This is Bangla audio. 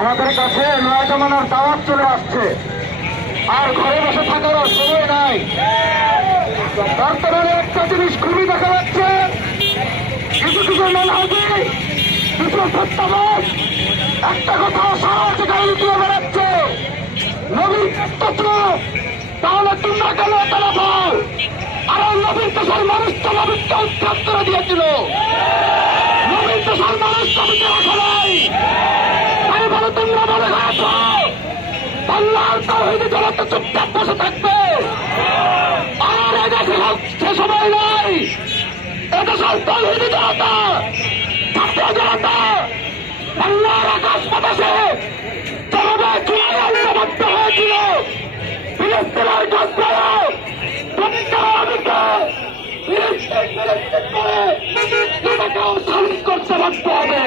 আমাদের কাছে নয়া জামানার দাওয়াত চলে আসছে, আর ঘরে বসে থাকার সময় নাই। বর্তমানে একটা জিনিস খুবই দেখা যাচ্ছে, কিছু কিছু মেধাবী, কিছু সত্যাবাদ একটা কথা সারা জায়গায় দিয়ে বেড়াচ্ছে, নবীর তত্ত্ব, তাহলে তোমরা কেন তারা পাও? আর নবীর দেশের মানুষ তো নবীনকে উৎখাত করে দিয়েছিল, নবীর দেশের মানুষ নবীকে রাখা নাই। তাই বলে তোমরা মনে করেছ আল্লাহর তাওহীদে জনতা চুপচাপ বসে থাকবে? আর এদেশে সে সময় নাই। এদেশের তাওহীদে জনতা, ছাত্র জনতা আল্লাহর আকাশ বাতাসে যেভাবে চূড়ায় ঐক্যবদ্ধ হয়েছিল, ফিলিস্তিনের গাছপালা ফিলিস্তিন করে নিজেকেও স্বাধীন করতে বাধ্য হবে।